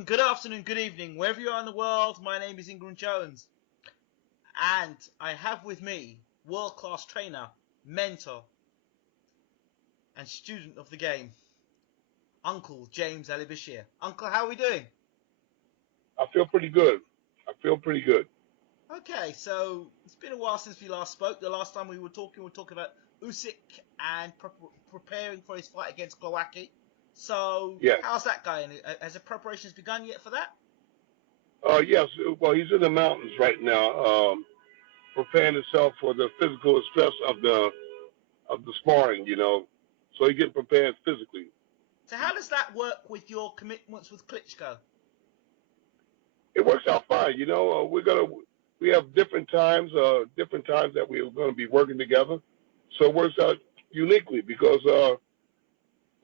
morning, good afternoon, good evening, wherever you are in the world. My name is Ingram Jones, and I have with me world-class trainer, mentor, and student of the game, Uncle James Ali Bashir. Uncle, how are we doing? I feel pretty good. I feel pretty good. Okay, so it's been a while since we last spoke. The last time we were talking about Usyk and preparing for his fight against Glowacki. So, Yes. how's that going? Has the preparations begun yet for that? Yes. Well, he's in the mountains right now, preparing himself for the physical stress of the sparring. So he's getting prepared physically. So, how does that work with your commitments with Klitschko? It works out fine. We have different times that we're gonna be working together. So it works out uniquely because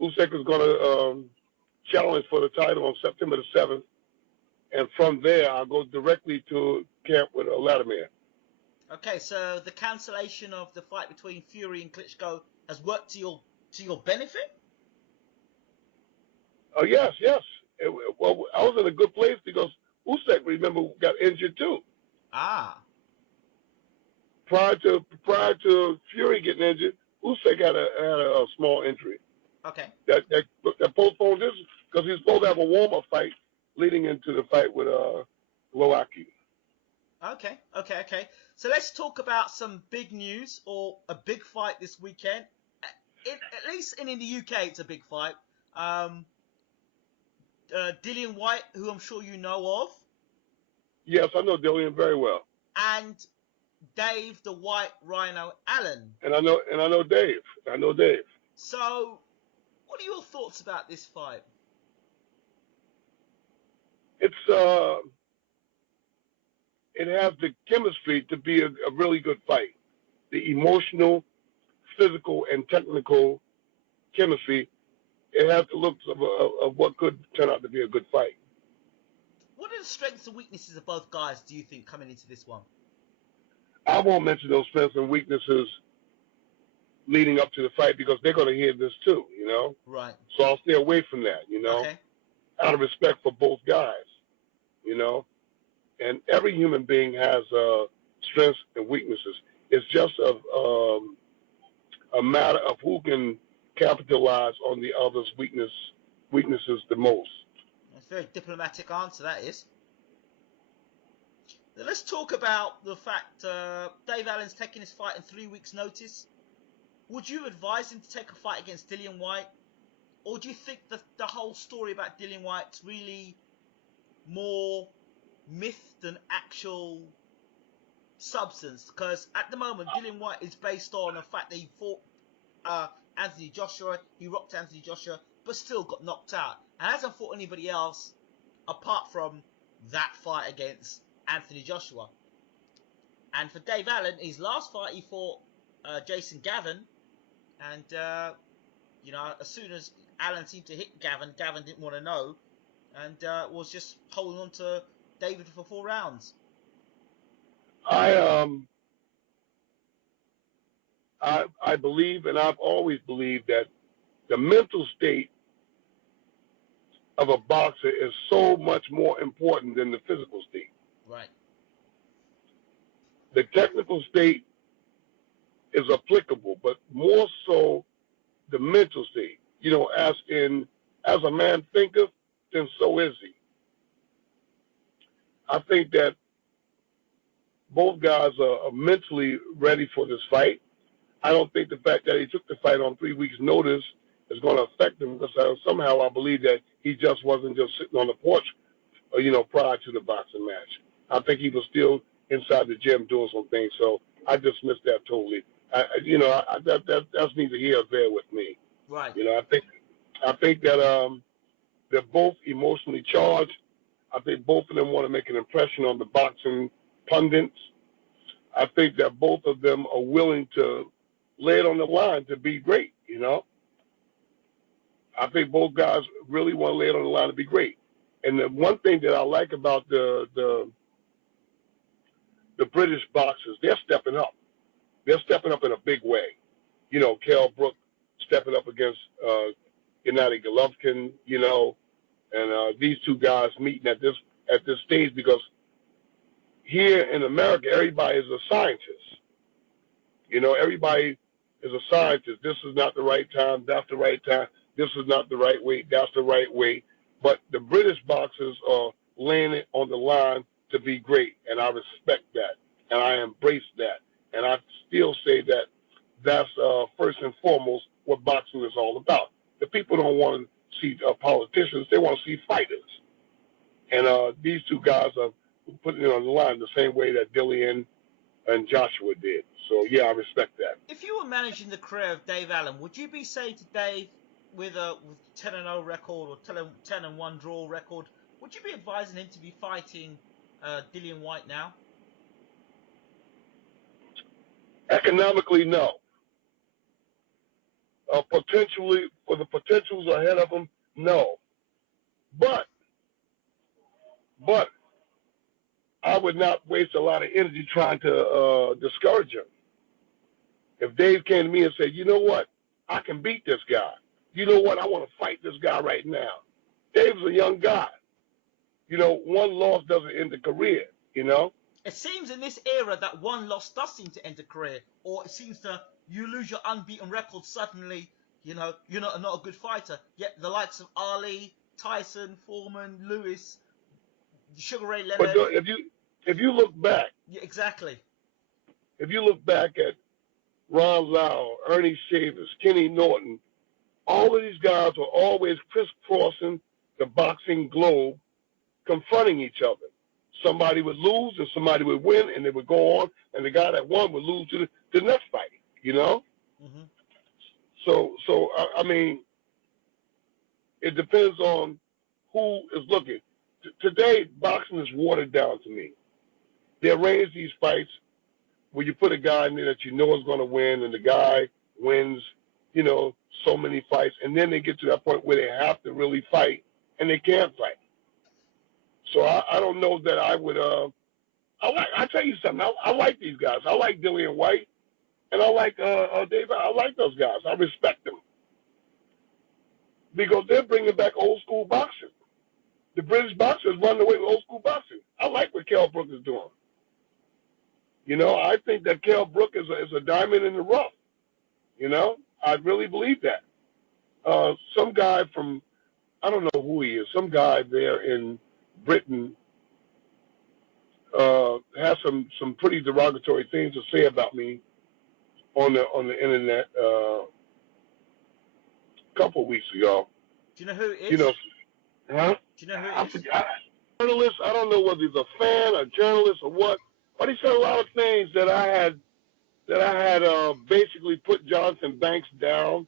Usyk is gonna challenge for the title on September the 7th, and from there I'll go directly to camp with Latimer. Okay, so the cancellation of the fight between Fury and Klitschko has worked to your benefit. Oh yes, yes. Well, I was in a good place because Usyk, remember, got injured too. Ah, Prior to Fury getting injured, Usyk had a small injury okay, that postponed this because he was supposed to have a warm up fight leading into the fight with Glowacki. okay. So let's talk about some big news or a big fight this weekend. At least in the UK, it's a big fight. Um, Dillian White, who I'm sure you know of, Yes, I know Dillian very well, and Dave the White Rhino Allen. and I know Dave. I know Dave. So, what are your thoughts about this fight? It's it has the chemistry to be a really good fight. The emotional, physical, and technical chemistry. It has the looks of what could turn out to be a good fight. What are the strengths and weaknesses of both guys, do you think, coming into this one? I won't mention those strengths and weaknesses leading up to the fight because they're going to hear this too. Right. So I'll stay away from that, Okay. out of respect for both guys. And every human being has strengths and weaknesses. It's just a matter of who can capitalize on the other's weaknesses the most. That's a very diplomatic answer, that is. Now let's talk about the fact Dave Allen's taking his fight in 3 weeks' notice. Would you advise him to take a fight against Dillian White? Or do you think that the whole story about Dillian White's really more myth than actual substance? Because at the moment, Dillian White is based on the fact that he fought Anthony Joshua, he rocked Anthony Joshua, but still got knocked out. And hasn't fought anybody else apart from that fight against Anthony Joshua. And for Dave Allen, his last fight he fought Jason Gavin, and as soon as Allen seemed to hit Gavin, Gavin didn't want to know, and was just holding on to David for 4 rounds. I I believe, and I've always believed that the mental state of a boxer is so much more important than the physical state. Right. The technical state is applicable, but more so the mental state. As a man thinketh, then so is he. I think that both guys are mentally ready for this fight. I don't think the fact that he took the fight on 3 weeks' notice is going to affect him because somehow I believe that he just wasn't just sitting on the porch, prior to the boxing match. I think he was still inside the gym doing some things. So I dismiss that totally. That's neither here or there with me. Right. I think that they're both emotionally charged. I think both of them want to make an impression on the boxing pundits. I think that both of them are willing to lay it on the line to be great. I think both guys really want to lay it on the line to be great. And the one thing that I like about the British boxers, they're stepping up. They're stepping up in a big way. Kell Brook stepping up against Gennady Golovkin. and these two guys meeting at this stage, because here in America, everybody is a scientist. Everybody is a scientist. This is not the right time. That's the right time. This is not the right way. That's the right way. But the British boxers are laying it on the line to be great, and I respect that, and I embrace that, and I still say that that's first and foremost what boxing is all about. The people don't want to see politicians; they want to see fighters, and these two guys are putting it on the line the same way that Dillian and Joshua did. So yeah, I respect that. If you were managing the career of Dave Allen, would you be saying to Dave, with 10-0 record or 10-1 draw record, would you be advising him to be fighting Dillian Whyte now? Economically, no. Potentially, for the potentials ahead of him, no. But I would not waste a lot of energy trying to discourage him. If Dave came to me and said, you know what, I can beat this guy. You know what, I want to fight this guy right now. Dave's a young guy. One loss doesn't end the career, It seems in this era that one loss does seem to end a career, or it seems to, you lose your unbeaten record suddenly, you're not a good fighter. Yet the likes of Ali, Tyson, Foreman, Lewis, Sugar Ray Leonard. But if you look back, yeah, exactly. If you look back at Ron Lau, Ernie Shavers, Kenny Norton, all of these guys were always crisscrossing the boxing globe, confronting each other. Somebody would lose and somebody would win, and they would go on, and the guy that won would lose to the next fight, Mm-hmm. So I mean, it depends on who is looking. Today, boxing is watered down to me. They arrange these fights where you put a guy in there that you know is going to win, and the guy wins, so many fights, and then they get to that point where they have to really fight, and they can't fight. So I don't know that I would. I tell you something. I like these guys. I like Dillian Whyte, and I like Dave. I like those guys. I respect them because they're bringing back old school boxing. The British boxers run away with old school boxing. I like what Kell Brook is doing. I think that Kell Brook is a diamond in the rough. I really believe that. Some guy from, I don't know who he is, some guy there in Britain has some pretty derogatory things to say about me on the internet a couple of weeks ago. Do you know who it is? Huh? Do you know who it is? Journalist, I don't know whether he's a fan, a journalist, or what, but he said a lot of things that I had basically put Jonathan Banks down.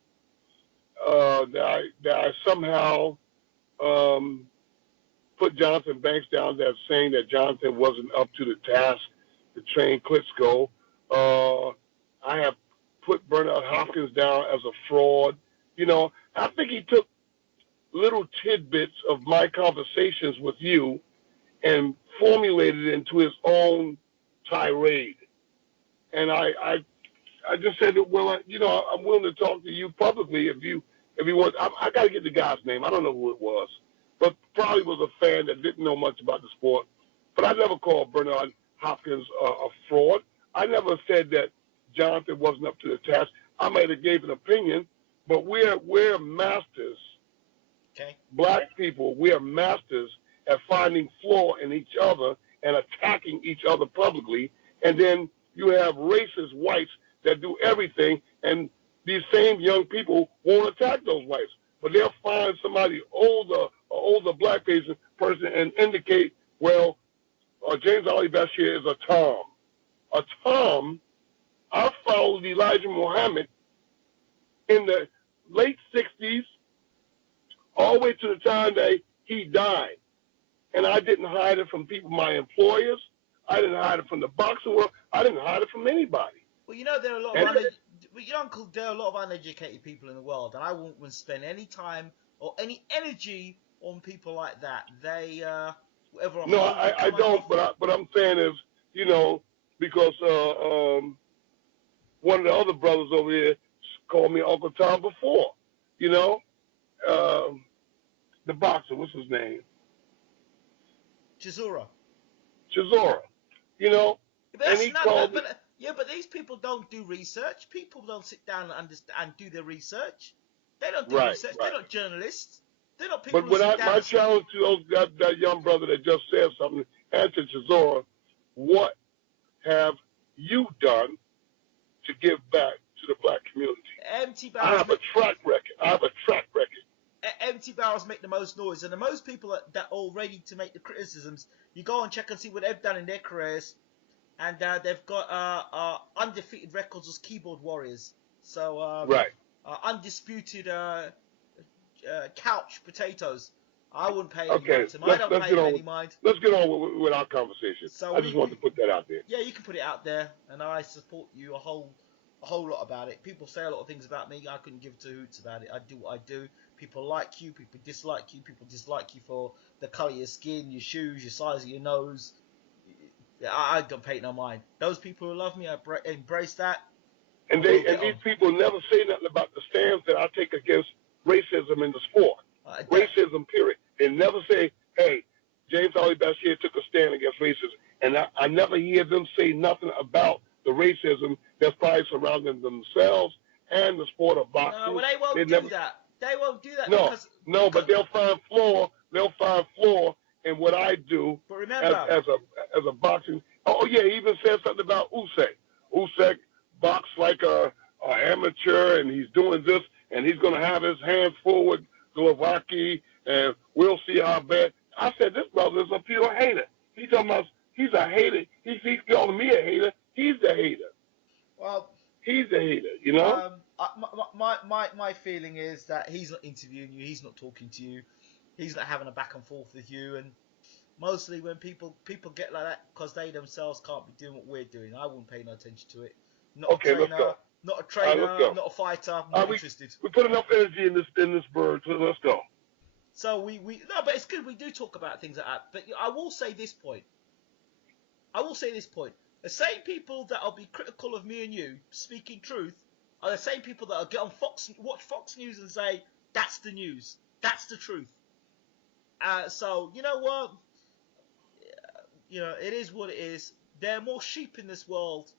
That I somehow put Jonathan Banks down, that saying that Jonathan wasn't up to the task to train Klitschko. I have put Bernard Hopkins down as a fraud. I think he took little tidbits of my conversations with you and formulated it into his own tirade. And I just said, well, I'm willing to talk to you publicly if you want. I got to get the guy's name. I don't know who it was, but probably was a fan that didn't know much about the sport. But I never called Bernard Hopkins a fraud. I never said that Jonathan wasn't up to the task. I might have gave an opinion, but we're masters. Okay. Black people, we are masters at finding flaw in each other and attacking each other publicly. And then you have racist whites that do everything, and these same young people won't attack those whites. But they'll find somebody older black person and indicate, well, James Ali Bashir is a Tom. A Tom, I followed Elijah Muhammad in the late 60s all the way to the time that he died. And I didn't hide it from people, my employers. I didn't hide it from the boxing world. I didn't hide it from anybody. Well, there are a lot of uneducated people in the world, and I wouldn't spend any time or any energy on people like that. They whatever. No, I don't. But I'm saying is, because one of the other brothers over here called me Uncle Tom before. the boxer, what's his name? Chisora. Chisora. You know, But and that's he another. called me. But these people don't do research. People don't sit down and understand and do their research. They don't do Right, research. They're right. not journalists. They're not people But who sit down my and. challenge to that young brother that just said something, and to Chisora, what have you done to give back to the black community? Empty I barrels have a make track record. empty barrels make the most noise, and the most people that are ready to make the criticisms. You go and check and see what they've done in their careers, and they've got undefeated records as keyboard warriors. So Right. undisputed couch potatoes. I wouldn't pay any Okay. mind to them. I don't pay them any mind. Let's get on with our conversation. So I just wanted to put that out there. Yeah, you can put it out there, and I support you a whole lot about it. People say a lot of things about me. I couldn't give two hoots about it. I do what I do. People like you. People dislike you. People dislike you for the colour of your skin, your shoes, your size of your nose. I don't pay no mind. Those people who love me, I embrace that. And these people never say nothing about the stance that I take against racism in the sport. Racism, period. They never say, hey, James Ali Bashir took a stand against racism. And I never hear them say nothing about the racism that's probably surrounding themselves and the sport of boxing. No, well, they won't do that. They won't do that but they'll find flaw. They'll find flaw in what I do. But remember, as a boxing. Oh yeah, he even said something about Usyk. Usyk boxed like a amateur, and he's doing this, and he's going to have his hands full with Golovkin, and we'll see how bad. I said, this brother is a pure hater. He's talking about he's a hater. He's calling me a hater. He's the hater. Well, he's the hater. You know. My feeling is that he's not interviewing you. He's not talking to you. He's not having a back and forth with you. And mostly when people get like that because they themselves can't be doing what we're doing, I wouldn't pay no attention to it. Not a trainer, not a fighter. I'm not interested. We put enough energy in this bird, so let's go. So no, but it's good we do talk about things like that. But I will say this point. The same people that will be critical of me and you speaking truth are the same people that will get on watch Fox News and say that's the news, that's the truth. So you know what? It is what it is. There are more sheep in this world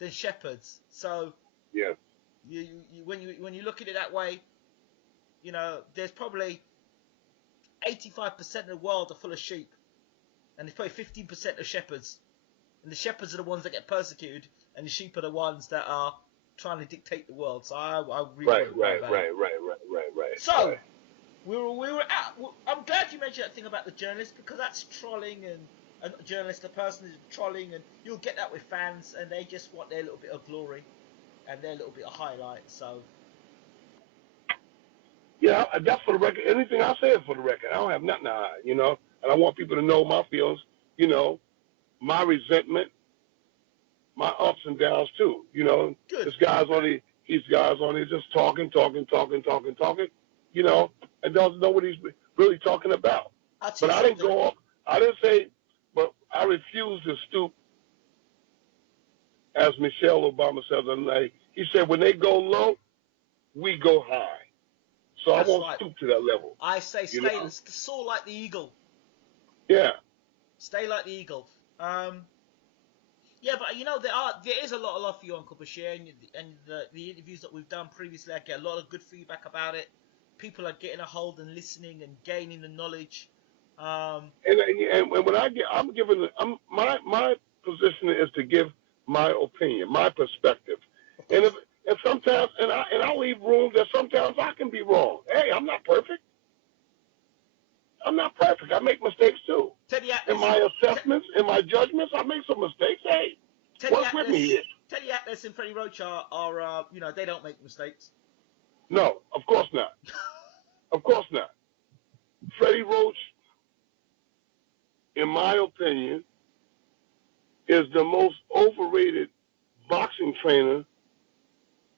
than shepherds. So yeah, when you look at it that way, there's probably 85% of the world are full of sheep, and there's probably 15% of shepherds. And the shepherds are the ones that get persecuted, and the sheep are the ones that are trying to dictate the world. So I really right. So we were at. I'm glad you mentioned that thing about the journalist, because that's trolling, and a journalist, a person is trolling, and you'll get that with fans, and they just want their little bit of glory and their little bit of highlight. So yeah, that's for the record. Anything I say is for the record. I don't have nothing to hide, and I want people to know my feelings, my resentment, my ups and downs too. Good. These guys on here just talking, and don't know what he's really talking about. But I didn't go up. I didn't say, but I refuse to stoop, as Michelle Obama said the other night. He said, when they go low, we go high. So I won't stoop to that level. I say soar like the eagle. Yeah. Stay like the eagle. Yeah, but there is a lot of love for you, Uncle Bashir, and the interviews that we've done previously, I get a lot of good feedback about it. People are getting a hold and listening and gaining the knowledge. And when my position is to give my opinion, my perspective, and sometimes I leave room that sometimes I can be wrong. Hey, I'm not perfect. I make mistakes too. In my assessments, in my judgments, I make some mistakes. Hey, work with me here. Teddy Atlas and Freddie Roach are they don't make mistakes. No, of course not. Of course not. Freddie Roach, in my opinion, is the most overrated boxing trainer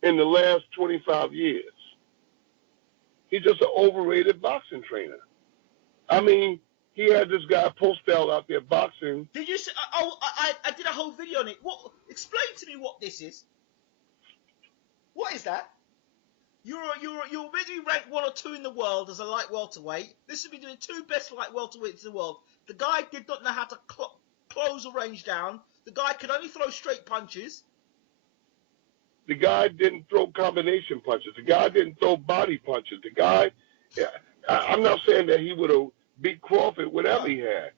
in the last 25 years. He's just an overrated boxing trainer. I mean, he had this guy Postel out there boxing. Did you say? I did a whole video on it. Explain to me what this is. What is that? You're meant to be ranked 1 or 2 in the world as a light welterweight. This would be the 2 best light welterweights in the world. The guy did not know how to close a range down. The guy could only throw straight punches. The guy didn't throw combination punches. The guy didn't throw body punches. The guy, I'm not saying that he would have beat Crawford whatever he had,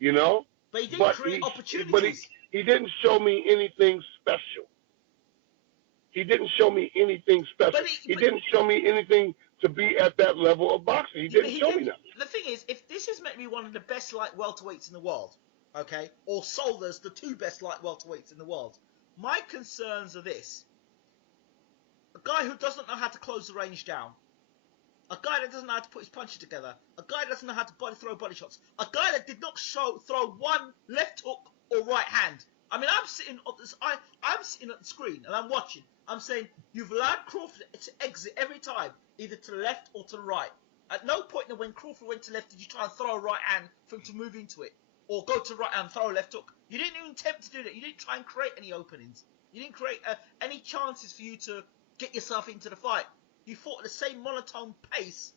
you know. But he didn't create opportunities. But he didn't show me anything special. He didn't show me anything special. He didn't show me anything to be at that level of boxing. He didn't show me nothing. The thing is, if this is meant to be one of the best light welterweights in the world, okay, or sold as the 2 best light welterweights in the world, my concerns are this. A guy who doesn't know how to close the range down. A guy that doesn't know how to put his punches together. A guy that doesn't know how to throw body shots. A guy that did not throw one left hook or right hand. I mean, I'm sitting at the screen and I'm watching. I'm saying, you've allowed Crawford to exit every time, either to the left or to the right. At no point when Crawford went to left did you try and throw a right hand for him to move into it. Or go to right and throw a left hook. You didn't even attempt to do that. You didn't try and create any openings. You didn't create any chances for you to get yourself into the fight. You fought at the same monotone pace,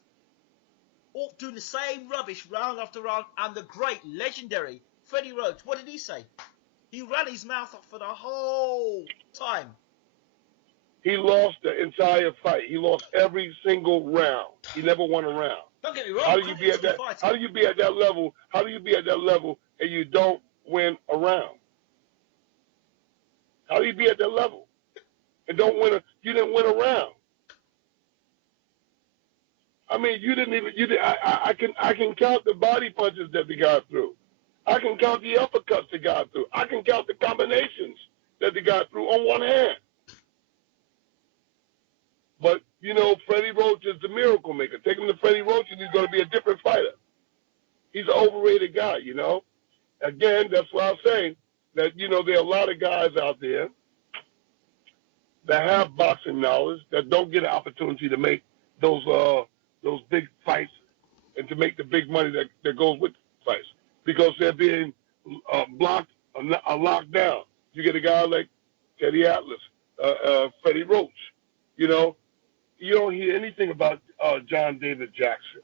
all doing the same rubbish round after round, and the great, legendary Freddie Roach, what did he say? He ran his mouth off for the whole time. He lost the entire fight. He lost every single round. He never won a round. Don't get me wrong. How do you be at that? How do you be at that level? How do you be at that level and you don't win a round? How do you be at that level and don't win you didn't win a round? I mean, you didn't even. I can count the body punches that the guy threw. I can count the uppercuts the guy threw. I can count the combinations that the guy threw on one hand. But, you know, Freddie Roach is the miracle maker. Take him to Freddie Roach and he's going to be a different fighter. He's an overrated guy, you know. Again, that's why I'm saying that, you know, there are a lot of guys out there that have boxing knowledge that don't get an opportunity to make those big fights and to make the big money that goes with the fights because they're being blocked or locked down. You get a guy like Teddy Atlas, Freddie Roach, you know. You don't hear anything about John David Jackson.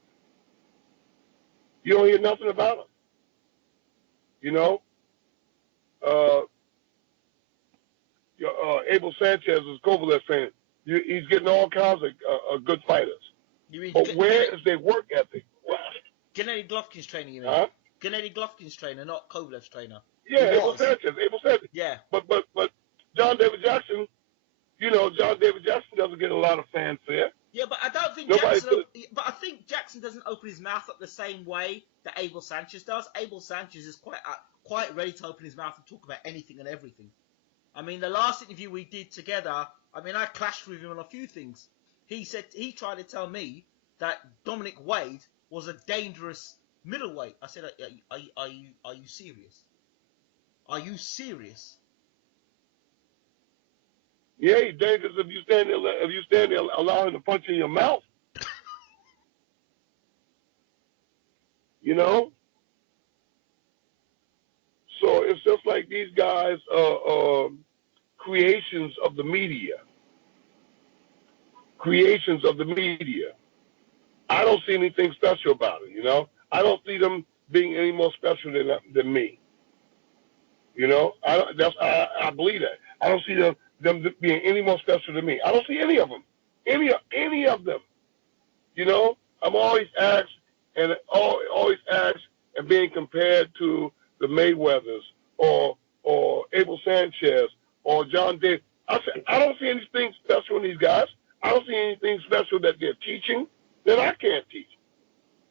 You don't hear nothing about him. You know, Abel Sanchez is Kovalev saying he's getting all kinds of good fighters. But where is their work ethic? Gennady Golovkin's trainer, you mean? Huh? Gennady Golovkin's trainer, not Kovalev's trainer. Yeah, Abel Sanchez. Yeah. But John David Jackson. You know, John David Jackson doesn't get a lot of fanfare. Yeah, but I don't think But I think Jackson doesn't open his mouth up the same way that Abel Sanchez does. Abel Sanchez is quite ready to open his mouth and talk about anything and everything. I mean, the last interview we did together, I mean, I clashed with him on a few things. He tried to tell me that Dominic Wade was a dangerous middleweight. I said, are you serious? Are you serious? Yeah, he's dangerous if you stand there allowing him to punch in your mouth. You know? So it's just like these guys are creations of the media. Creations of the media. I don't see anything special about it, you know? I don't see them being any more special than me. You know? I believe that. I don't see them being any more special than me. I don't see any of them. Any of them. You know? I'm always asked and being compared to the Mayweathers or Abel Sanchez or John Davis. I don't see anything special in these guys. I don't see anything special that they're teaching that I can't teach.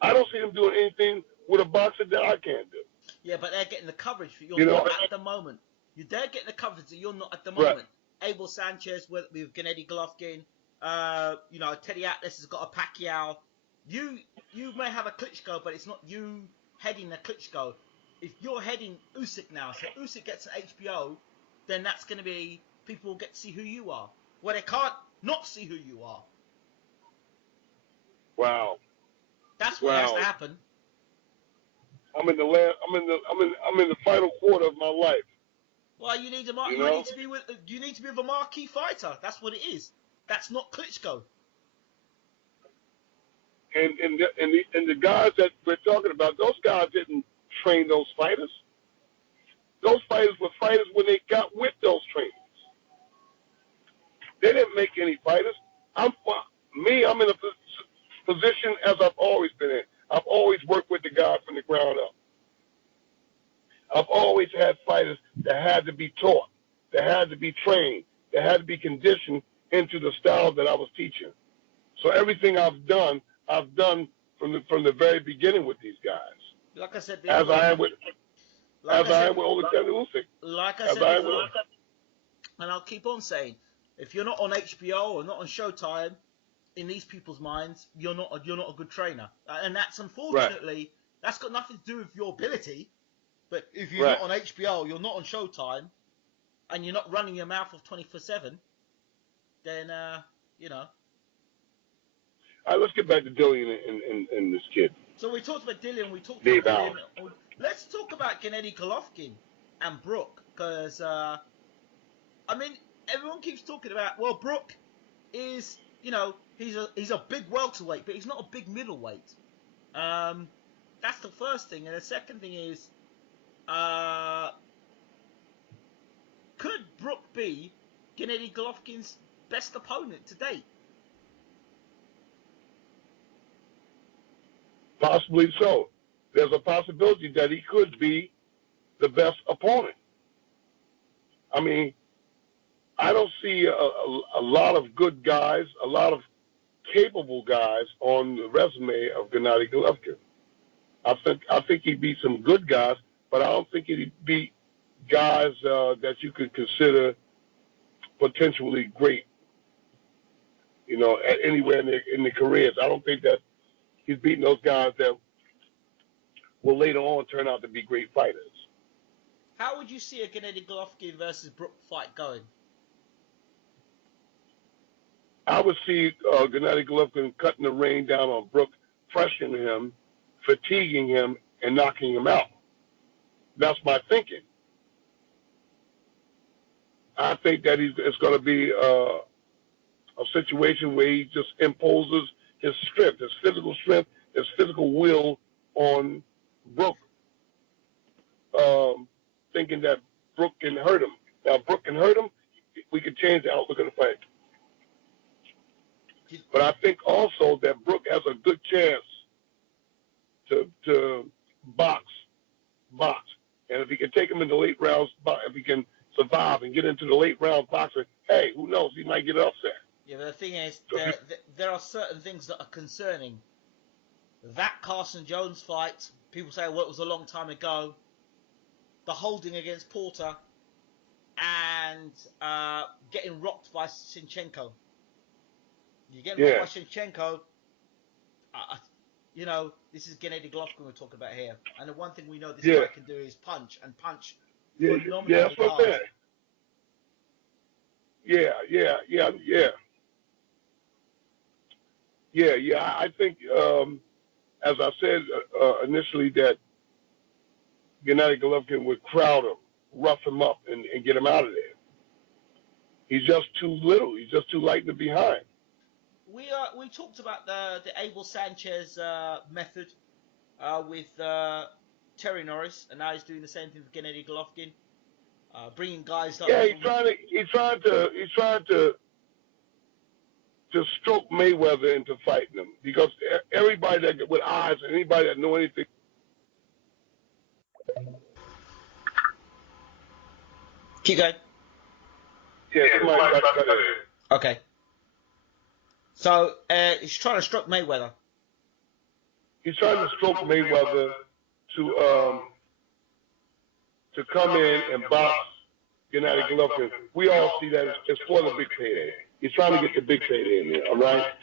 I don't see them doing anything with a boxer that I can't do. Yeah, but they're getting the coverage that you're not at the moment. They're getting the coverage that you're not at the moment. Right. Abel Sanchez with Gennady Golovkin. You know, Teddy Atlas has got a Pacquiao. You may have a Klitschko, but it's not you heading a Klitschko. If you're heading Usyk now, so Usyk gets an HBO, then that's going to be, people will get to see who you are. Where they can't not see who you are. Wow. That's what has to happen. I'm in the final quarter of my life. Well, you need to be with a marquee fighter. That's what it is. That's not Klitschko. And the guys that we're talking about, those guys didn't train those fighters. Those fighters were fighters when they got with those trainers. They didn't make any fighters. I'm in a position as I've always been in. I've always worked with the guy from the ground up. I've always had fighters that had to be taught, that had to be trained, that had to be conditioned into the style that I was teaching. So everything I've done from the very beginning with these guys. Like I said, as I am with Oleksandr Usyk. Like I said before, and I'll keep on saying, if you're not on HBO or not on Showtime, in these people's minds, you're not a good trainer, and that's unfortunately that's got nothing to do with your ability. But if you're not on HBO, you're not on Showtime, and you're not running your mouth off 24/7, then you know. All right, let's get back to Dillian and this kid. So we talked about Dillian. We talked about Dillian. Let's talk about Gennady Golovkin and Brook, because I mean, everyone keeps talking about, well, Brook is, he's a big welterweight, but he's not a big middleweight. That's the first thing, and the second thing is, could Brook be Gennady Golovkin's best opponent to date? Possibly so. There's a possibility that he could be the best opponent. I mean, I don't see a lot of good guys, a lot of capable guys on the resume of Gennady Golovkin. I think he beat some good guys, but I don't think he beat guys that you could consider potentially great, at anywhere in their careers. I don't think that he's beaten those guys that will later on turn out to be great fighters. How would you see a Gennady Golovkin versus Brook fight going? I would see Gennady Golovkin cutting the rein down on Brook, pressuring him, fatiguing him, and knocking him out. That's my thinking. I think that it's going to be a situation where he just imposes his strength, his physical strength, his physical will on Brook, thinking that Brook can hurt him. Now, Brook can hurt him, we could change the outlook of the fight. But I think also that Brook has a good chance to box. And if he can take him in the late rounds, if he can survive and get into the late round boxing, hey, who knows? He might get upset. Yeah, but the thing is, there are certain things that are concerning. That Carson Jones fight, people say, well, it was a long time ago. The holding against Porter and getting rocked by Sinchenko. You get rocked by Sinchenko. This is Gennady Golovkin we're talking about here. And the one thing we know this guy can do is punch and punch. Yeah, that's what I'm saying. Yeah. I think, as I said initially, that Gennady Golovkin would crowd him, rough him up, and get him out of there. He's just too little. He's just too light in the behind. We talked about the Abel Sanchez method with Terry Norris, and now he's doing the same thing with Gennady Golovkin, bringing guys up. Yeah, he's trying to stroke Mayweather into fighting him, because everybody that with eyes and anybody that know anything. Keep going. Yeah, somebody got cut in. Okay. So he's trying to stroke Mayweather. He's trying to stroke Mayweather to come in and box Gennady Golovkin. We all see that it's for the big payday. He's trying to get the big payday in there, all right?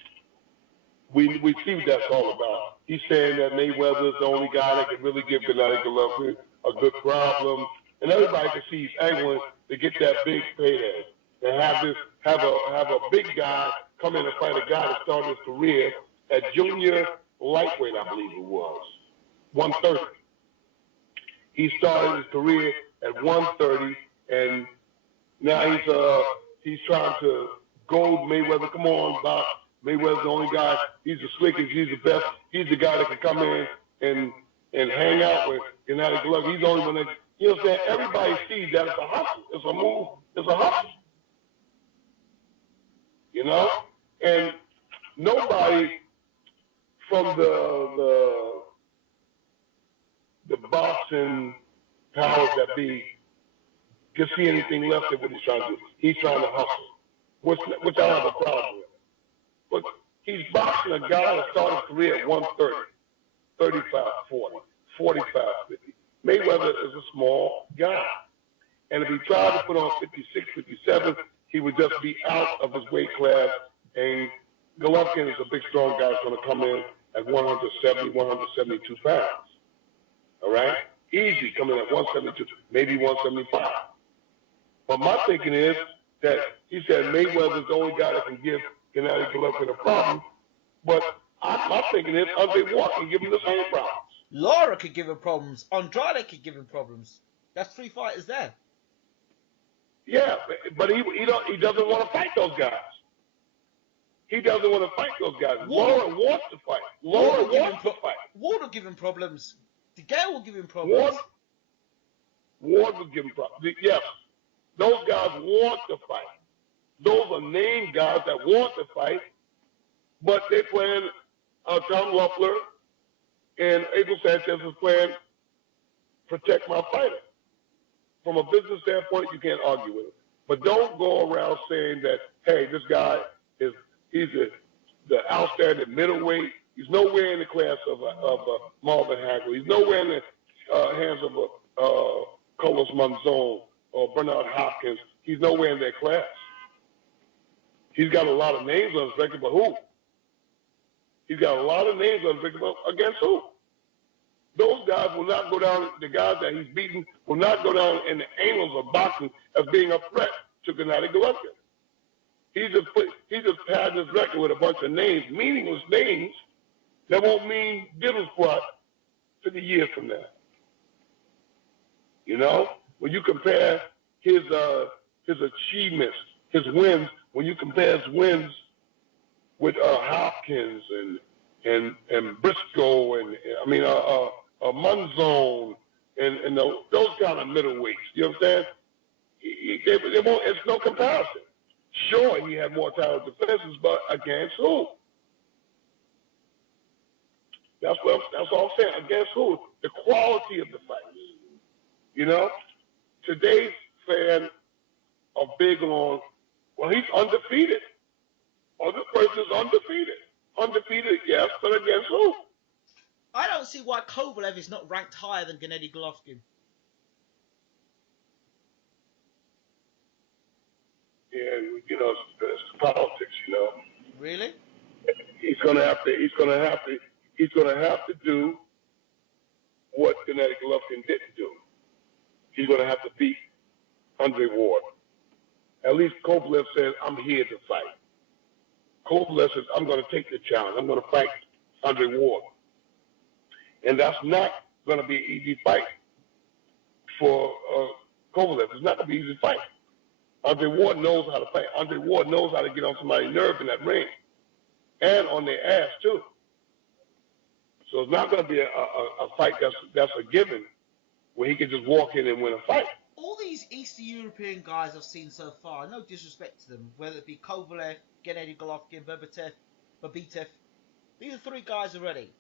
We see what that's all about. He's saying that Mayweather's the only guy that can really give Gennady Golovkin a good problem, and everybody can see he's angling to get that big payday. And have a big guy come in and fight a guy that started his career at junior lightweight, I believe it was, 130. He started his career at 130, and now he's trying to goad Mayweather. Come on, box. Mayweather's the only guy. He's the slickest. He's the best. He's the guy that can come in and hang out with Gennady Golovkin. He's the only one that, you know what I'm saying? Everybody sees that it's a hustle. It's a move. It's a hustle. You know? And nobody from the boxing powers that be can see anything left of what he's trying to do. He's trying to hustle, which I have a problem with. But he's boxing a guy that started his career at 130, 35, 40, 45, 50. Mayweather is a small guy. And if he tried to put on 56, 57, he would just be out of his weight class. And Golovkin is a big, strong guy that's going to come in at 170, 172 pounds. All right? Easy coming at 172, maybe 175. But my thinking is that he said Mayweather's the only guy that can give Gennady Golovkin a problem. But my thinking is Andre Ward can give him the same problems. Lara could give him problems. Andrade could give him problems. That's 3 fighters there. Yeah, but he doesn't want to fight those guys. He doesn't want to fight those guys. Lara wants to fight. Lara wants to fight. Ward will give him problems. The Gale will give him problems. Ward will give him problems. Yes, those guys want to fight. Those are named guys that want to fight, but they're playing Tom Loeffler and Abel Sanchez is playing protect my fighter. From a business standpoint, you can't argue with it. But don't go around saying that, hey, this guy he's the outstanding middleweight. He's nowhere in the class of Marvin Hagler. He's nowhere in the hands of Carlos Monzon or Bernard Hopkins. He's nowhere in their class. He's got a lot of names on his record, but who? He's got a lot of names on his record, but against who? Those guys will not go down, the guys that he's beaten will not go down in the annals of boxing as being a threat to Gennady Golovkin. He just padded his record with a bunch of names, meaningless names, that won't mean diddle squat 50 years from now. You know, when you compare his achievements, his wins, when you compare his wins with Hopkins and Briscoe and Monzon and those kind of middleweights, you know what I'm saying? It's no comparison. Sure, he had more talented defenses, but against who? That's all I'm saying. Against who? The quality of the fights. You know, today's fan are big on, well, he's undefeated. Or this person's undefeated. Undefeated, yes, but against who? I don't see why Kovalev is not ranked higher than Gennady Golovkin. Yeah, you know, it's politics, you know. Really? He's gonna have to do what Gennady Golovkin didn't do. He's gonna have to beat Andre Ward. At least Kovalev says, I'm here to fight. Kovalev says, I'm gonna take the challenge. I'm gonna fight Andre Ward. And that's not gonna be an easy fight for Kovalev. It's not gonna be an easy fight. Andre Ward knows how to fight. Andre Ward knows how to get on somebody's nerve in that ring. And on their ass, too. So it's not going to be a fight that's a given where he can just walk in and win a fight. All these Eastern European guys I've seen so far, no disrespect to them, whether it be Kovalev, Gennady Golovkin, Babitev, these are 3 guys already.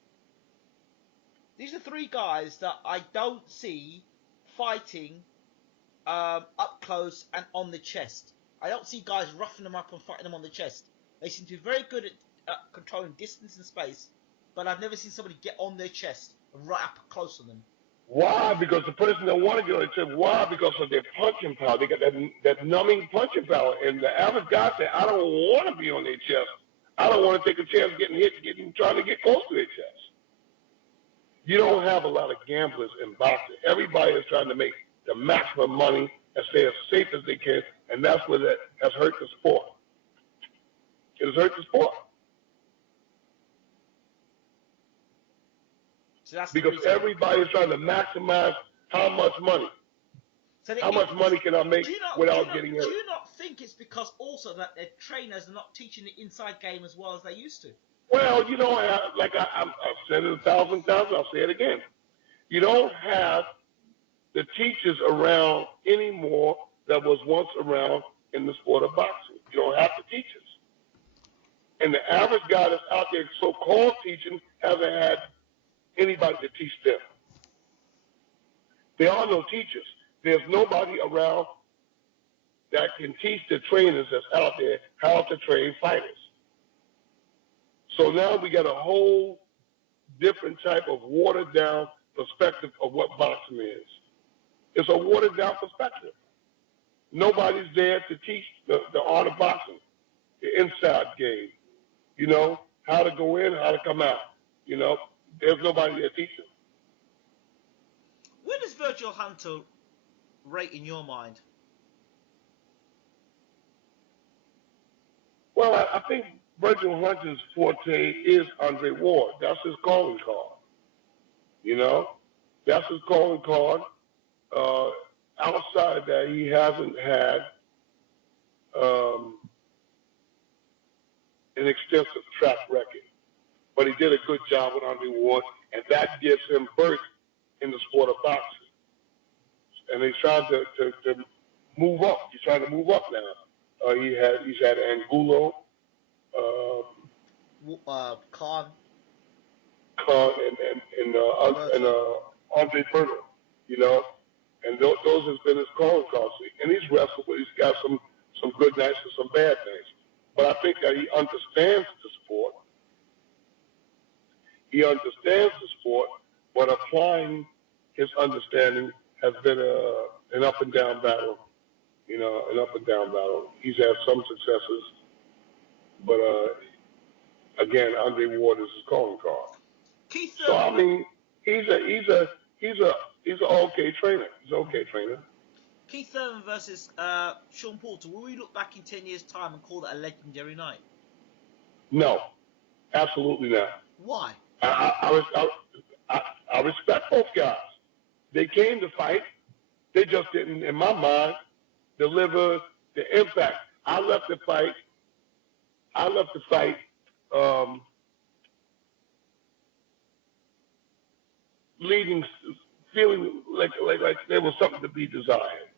These are 3 guys that I don't see fighting up close and on the chest. I don't see guys roughing them up and fighting them on the chest. They seem to be very good at controlling distance and space, but I've never seen somebody get on their chest and right up close on them. Why? Because the person that want to get on their chest. Why? Because of their punching power. They got that numbing punching power. And the average guy said, I don't want to be on their chest. I don't want to take a chance getting hit, trying to get close to their chest. You don't have a lot of gamblers in boxing. Everybody is trying to make the maximum money and stay as safe as they can, and that's where that has hurt the sport. It has hurt the sport. So that's because everybody is trying to maximize how much money. So How much money can I make without getting hurt? Do you not think it's because also that the trainers are not teaching the inside game as well as they used to? Well, you know, I've said it 1,000 times. I'll say it again. You don't have the teachers around anymore that was once around in the sport of boxing. You don't have the teachers. And the average guy that's out there so-called teaching hasn't had anybody to teach them. There are no teachers. There's nobody around that can teach the trainers that's out there how to train fighters. So now we got a whole different type of watered-down perspective of what boxing is. It's a watered-down perspective. Nobody's there to teach the art of boxing, the inside game, you know, how to go in, how to come out. You know, there's nobody there teaching. Where does Virgil Hunter rate in your mind? Well, I think Virgil Hunter's forte is Andre Ward. That's his calling card. You know, that's his calling card. Outside of that, he hasn't had an extensive track record. But he did a good job with Andre Ward, and that gives him birth in the sport of boxing. And he's trying to move up. He's trying to move up now. He's had Angulo, Khan, and Andre Berto, you know, and those has been his calling cards. And he's wrestled, but he's got some good nights and some bad nights. But I think that he understands the sport. He understands the sport, but applying his understanding has been an up and down battle. You know, an up and down battle. He's had some successes, but again, Andre Ward is his calling card. So I mean, he's an okay trainer. He's an okay trainer. Keith Thurman versus Sean Porter. Will we look back in 10 years' time and call that a legendary night? No, absolutely not. Why? I respect both guys. They came to fight. They just didn't, in my mind, deliver the impact. I left the fight feeling like there was something to be desired.